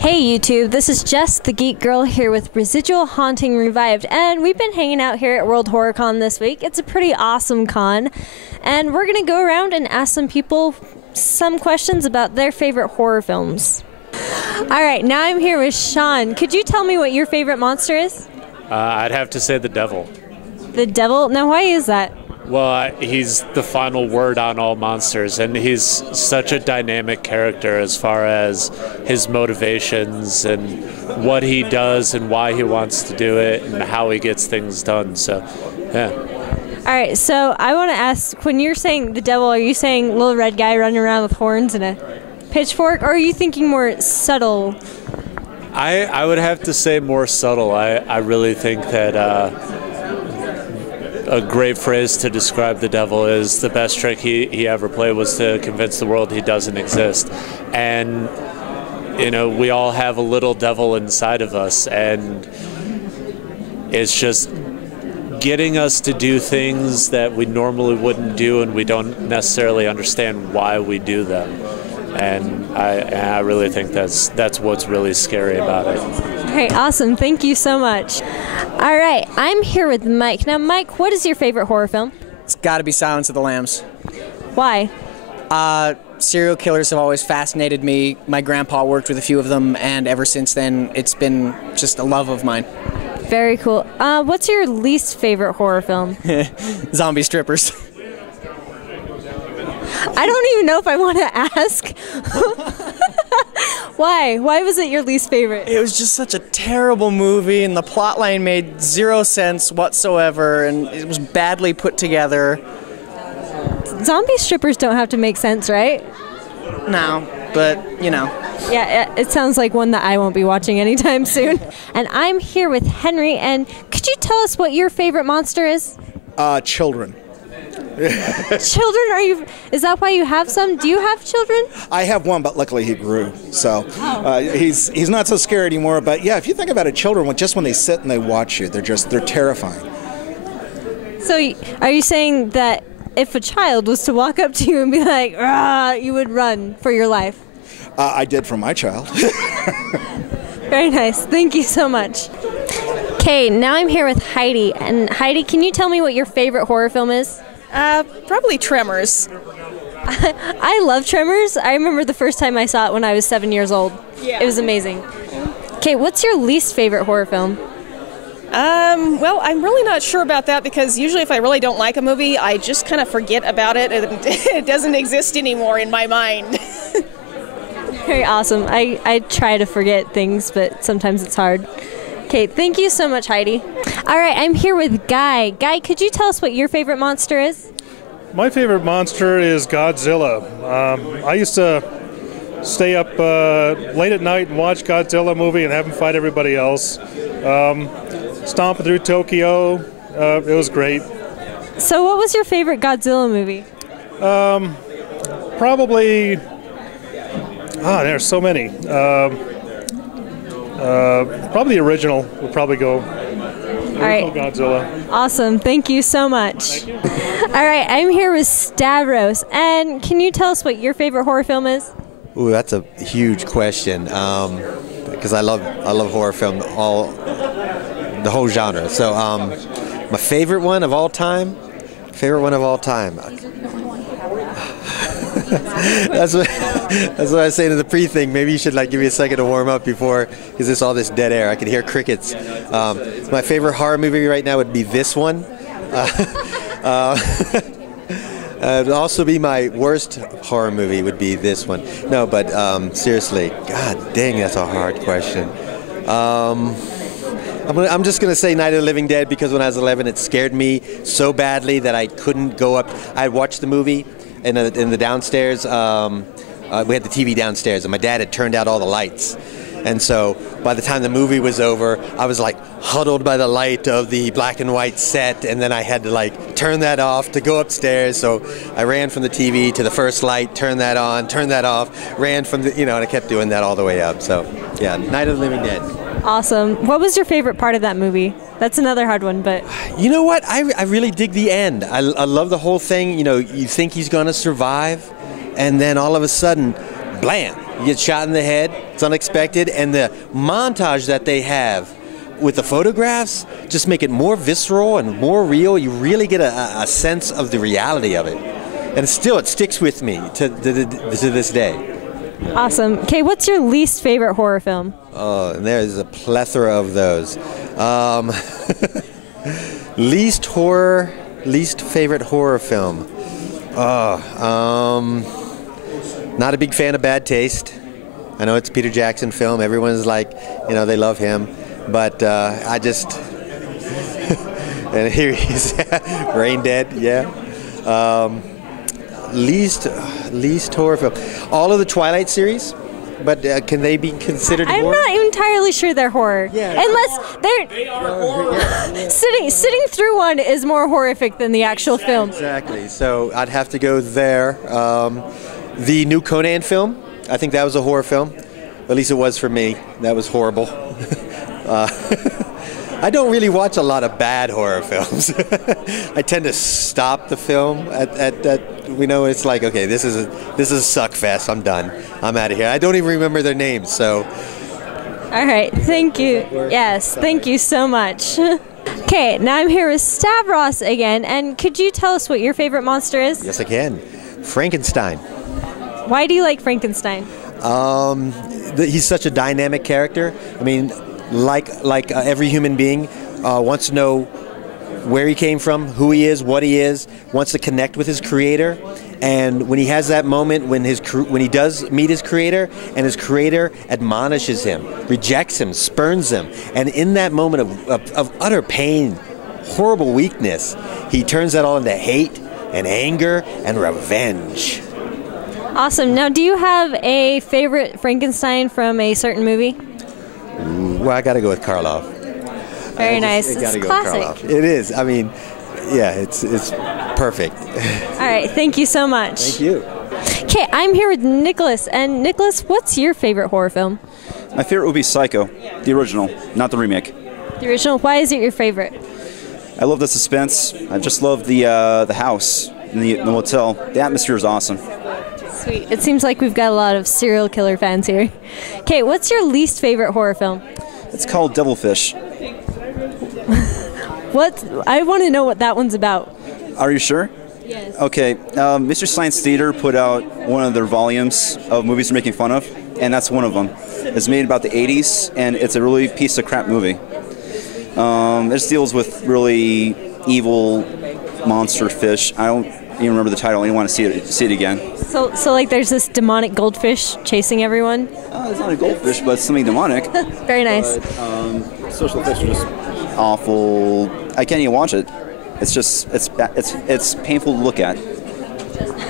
Hey YouTube, this is Jess, the Geek Girl, here with Residual Haunting Revived, and we've been hanging out here at World Horror Con this week. It's a pretty awesome con, and we're going to go around and ask some people some questions about their favorite horror films. Alright, now I'm here with Sean. Could you tell me what your favorite monster is? I'd have to say the devil. The devil? Now why is that? Well, he's the final word on all monsters, and he's such a dynamic character as far as his motivations and what he does and why he wants to do it and how he gets things done. So, yeah. All right, so I want to ask, when you're saying the devil, are you saying little red guy running around with horns and a pitchfork, or are you thinking more subtle? I would have to say more subtle. I really think that a great phrase to describe the devil is the best trick he ever played was to convince the world he doesn't exist. And, you know, we all have a little devil inside of us, and it's just getting us to do things that we normally wouldn't do, and we don't necessarily understand why we do them. And I really think that's what's really scary about it. All right, awesome. Thank you so much. All right, I'm here with Mike. Now, Mike, what is your favorite horror film? It's got to be Silence of the Lambs. Why? Serial killers have always fascinated me. My grandpa worked with a few of them, and ever since then, it's been just a love of mine. Very cool. What's your least favorite horror film? Zombie strippers. I don't even know if I want to ask. Why? Why was it your least favorite? It was just such a terrible movie, and the plotline made zero sense whatsoever, and it was badly put together. Zombie strippers don't have to make sense, right? No, but, you know. Yeah, it sounds like one that I won't be watching anytime soon. And I'm here with Henry, and could you tell us what your favorite monster is? Children. Children? Is that why you have some? Do you have children? I have one, but luckily he grew, so he's not so scary anymore. But yeah, if you think about it, children, just when they sit and they watch you, they're terrifying. So are you saying that if a child was to walk up to you and be like, "Rah," you would run for your life? I did for my child. Very nice. Thank you so much. Okay, now I'm here with Heidi. And Heidi, can you tell me what your favorite horror film is? Probably Tremors. I love Tremors. I remember the first time I saw it when I was 7 years old. Yeah. It was amazing. Okay, what's your least favorite horror film? Well, I'm really not sure about that because usually if I really don't like a movie, I just kind of forget about it and it doesn't exist anymore in my mind. Very awesome. I try to forget things, but sometimes it's hard. Okay, thank you so much, Heidi. All right, I'm here with Guy. Guy, could you tell us what your favorite monster is? My favorite monster is Godzilla. I used to stay up late at night and watch Godzilla movie and have him fight everybody else. Stomping through Tokyo, it was great. So what was your favorite Godzilla movie? Probably, there's so many. Probably the original would probably go. All right. Godzilla. Awesome. Thank you so much. Thank you. All right. I'm here with Stavros. And can you tell us what your favorite horror film is? Ooh, that's a huge question. Because I love horror film, the whole genre. So my favorite one of all time. That's what I was saying in the pre-thing. Maybe you should give me a second to warm up before, because there's all this dead air. I can hear crickets. My favorite horror movie right now would be this one. It would also be my worst horror movie would be this one. No, but seriously, God dang, that's a hard question. I'm just going to say Night of the Living Dead because when I was 11, it scared me so badly that I couldn't go up. I watched the movie in the downstairs. We had the TV downstairs, and my dad had turned out all the lights. And so by the time the movie was over, I was huddled by the light of the black and white set, and then I had to turn that off to go upstairs. So I ran from the TV to the first light, turned that on, turned that off, ran from the, and I kept doing that all the way up. So yeah, Night of the Living Dead. Awesome. What was your favorite part of that movie? That's another hard one, but... You know what? I really dig the end. I love the whole thing. You think he's going to survive, and then all of a sudden, blam, You get shot in the head. It's unexpected, and the montage that they have with the photographs just make it more visceral and more real. You really get a sense of the reality of it, and still it sticks with me to this day. Awesome. Okay, what's your least favorite horror film? Oh, and there's a plethora of those. Least favorite horror film. Not a big fan of Bad Taste. I know it's a Peter Jackson film. Everyone's like, they love him. But I just... and here he's Brain Dead, yeah. Least horror film. All of the Twilight series, but can they be considered I'm horror? not entirely sure they're horror. Yeah. Unless they are horror. Sitting through one is more horrific than the actual film. Exactly. So I'd have to go there. The new Conan film, I think that was a horror film. At least it was for me. That was horrible. I don't really watch a lot of bad horror films. I tend to stop the film at it's like, okay, this is a suck fest. I'm done. I'm out of here. I don't even remember their names. So. All right. Thank you. Yes. Thank you so much. Okay. Now I'm here with Stavros again, and could you tell us what your favorite monster is? Yes, I can. Frankenstein. Why do you like Frankenstein? He's such a dynamic character. I mean, like every human being wants to know where he came from, who he is, what he is, wants to connect with his creator. And when he has that moment when he does meet his creator, and his creator admonishes him, rejects him, spurns him, and in that moment of utter pain, horrible weakness, he turns that all into hate and anger and revenge. Awesome. Now, do you have a favorite Frankenstein from a certain movie? Well, I got to go with Karloff. Very nice. It's classic. It is. I mean, yeah, it's perfect. All right. Thank you so much. Thank you. Okay, I'm here with Nicholas. And Nicholas, what's your favorite horror film? My favorite would be Psycho, the original, not the remake. The original. Why is it your favorite? I love the suspense. I just love the house and the motel. The atmosphere is awesome. Sweet. It seems like we've got a lot of serial killer fans here. Okay, what's your least favorite horror film? It's called Devilfish. What? I want to know what that one's about. Are you sure? Yes. Okay. Mr. Science Theater put out one of their volumes of movies they're making fun of, and that's one of them. It's made about the 80s, and it's a really piece of crap movie. This deals with really evil monster fish. I don't even remember the title. I don't want to see it again. So like there's this demonic goldfish chasing everyone? It's not a goldfish, but it's something demonic. Very nice. But, social effects are just awful. I can't even watch it. It's just, it's painful to look at.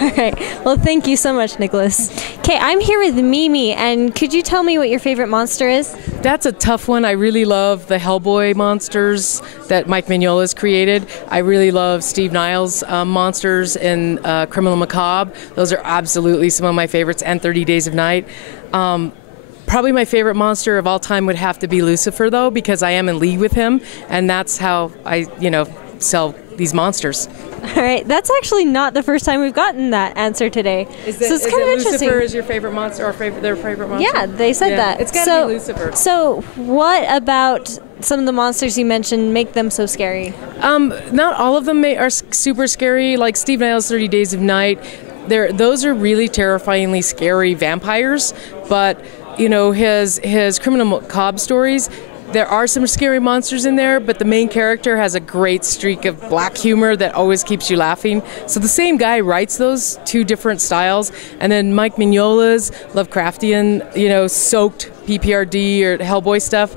All right. Well, thank you so much, Nicholas. Okay, I'm here with Mimi, and could you tell me what your favorite monster is? That's a tough one. I really love the Hellboy monsters that Mike Mignola's created. I really love Steve Niles' monsters in Criminal Macabre. Those are absolutely some of my favorites, and 30 Days of Night. Probably my favorite monster of all time would have to be Lucifer, though, because I am in league with him, and that's how I, sell these monsters. All right, that's actually not the first time we've gotten that answer today. So it's kind of interesting. Lucifer is your favorite monster, or their favorite monster? Yeah, they said that. It's got to be Lucifer. So what about some of the monsters you mentioned make them so scary? Not all of them are super scary. Like Steve Niles' 30 Days of Night, those are really terrifyingly scary vampires. But his Criminal Macabre stories, there are some scary monsters in there, but the main character has a great streak of black humor that always keeps you laughing. So the same guy writes those two different styles. And then Mike Mignola's Lovecraftian, soaked PPRD or Hellboy stuff.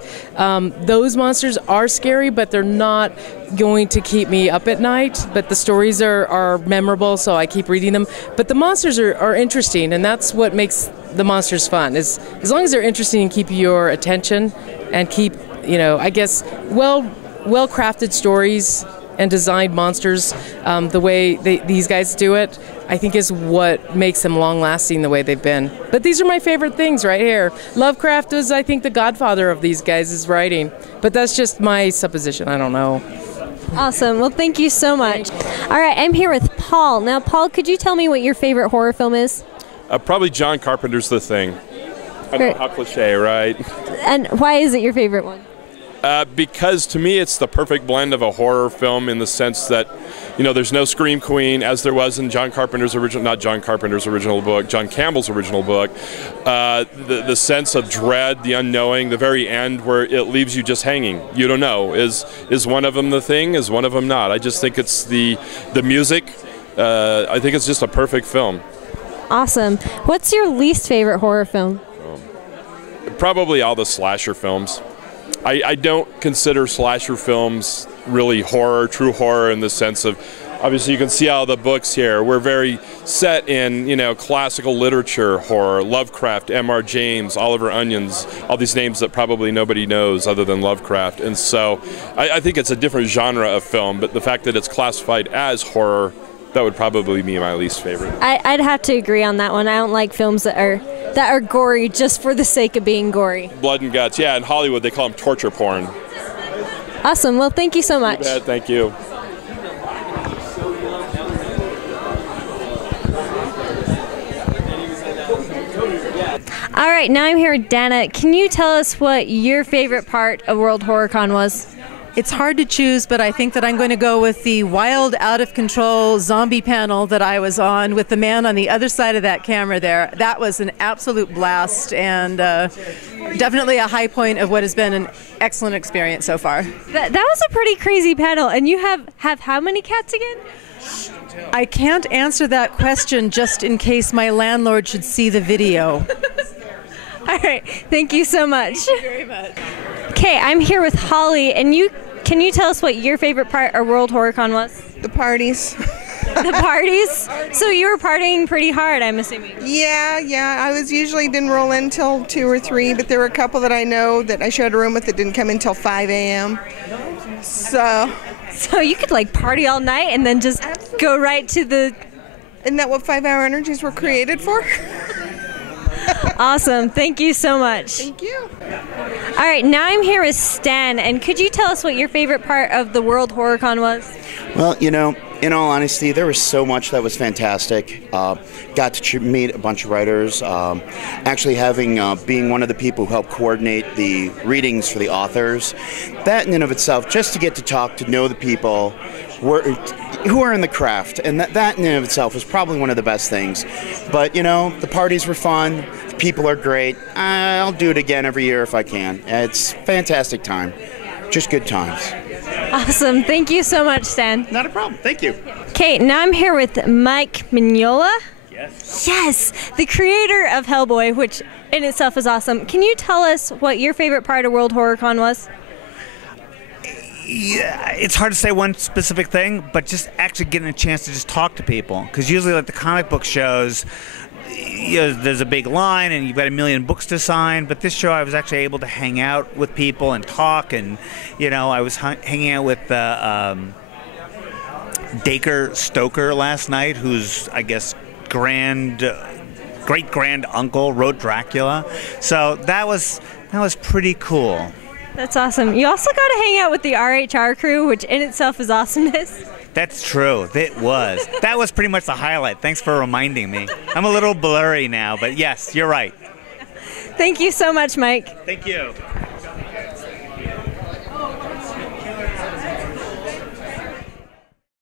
Those monsters are scary, but they're not going to keep me up at night. But the stories are memorable, so I keep reading them. But the monsters are interesting, and that's what makes the monsters fun. As long as they're interesting and keep your attention and keep, well-crafted stories and designed monsters the way these guys do it, I think is what makes them long-lasting the way they've been. But these are my favorite things right here. Lovecraft was, I think, the godfather of these guys' writing. But that's just my supposition. I don't know. Awesome. Well, thank you so much. All right, I'm here with Paul. Now, Paul, could you tell me what your favorite horror film is? Probably John Carpenter's The Thing. I know, how cliche, right? And why is it your favorite one? Because to me it's the perfect blend of a horror film in the sense that, you know, there's no Scream Queen as there was in John Campbell's original book, the sense of dread, the unknowing, the very end where it leaves you just hanging. You don't know, is one of them the thing, is one of them not? I just think it's the music. I think it's just a perfect film. Awesome. What's your least favorite horror film? Probably all the slasher films. I don't consider slasher films really horror, true horror, in the sense of, obviously you can see all the books here. We're very set in, you know, classical literature horror, Lovecraft, M.R. James, Oliver Onions, all these names that probably nobody knows other than Lovecraft. And so I think it's a different genre of film, but the fact that it's classified as horror, that would probably be my least favorite. I'd have to agree on that one. I don't like films that are gory just for the sake of being gory. Blood and guts, yeah. In Hollywood, they call them torture porn. Awesome. Well, thank you so much. You bet, thank you. All right, now I'm here with Dana. Can you tell us what your favorite part of World HorrorCon was? It's hard to choose, but I think that I'm going to go with the wild, out-of-control zombie panel that I was on with the man on the other side of that camera there. That was an absolute blast, and definitely a high point of what has been an excellent experience so far. That was a pretty crazy panel, and you have how many cats again? I can't answer that question just in case my landlord should see the video. All right, thank you so much. Thank you very much. Okay, I'm here with Holly, and can you tell us what your favorite part of World HorrorCon was? The parties. The parties? So you were partying pretty hard, I'm assuming. Yeah. I didn't roll in till 2 or 3, but there were a couple that I know that I shared a room with that didn't come in till 5 a.m. So you could like party all night and then just go right to the... Isn't that what 5-hour energies were created for? Awesome. Thank you so much. Thank you. All right, now I'm here with Stan, and could you tell us what your favorite part of the World HorrorCon was? Well, you know, in all honesty, there was so much that was fantastic. Got to meet a bunch of writers. Actually being one of the people who helped coordinate the readings for the authors. That in and of itself, just to get to talk, to know the people who are in the craft, and that in and of itself was probably one of the best things. But, you know, the parties were fun. The people are great. I'll do it again every year if I can. It's a fantastic time. Just good times. Awesome. Thank you so much, Stan. Not a problem. Thank you. Okay, now I'm here with Mike Mignola. Yes, the creator of Hellboy, which in itself is awesome. Can you tell us what your favorite part of World HorrorCon was? Yeah, it's hard to say one specific thing, but just actually getting a chance to just talk to people. Because usually, like the comic book shows, you know, there's a big line and you've got a million books to sign. But this show, I was actually able to hang out with people and talk. And, you know, I was hanging out with Dacre Stoker last night, who's, I guess, great-grand uncle wrote Dracula. So that was pretty cool. That's awesome. You also got to hang out with the RHR crew, which in itself is awesomeness. That's true. It was. That was pretty much the highlight. Thanks for reminding me. I'm a little blurry now, but yes, you're right. Thank you so much, Mike. Thank you.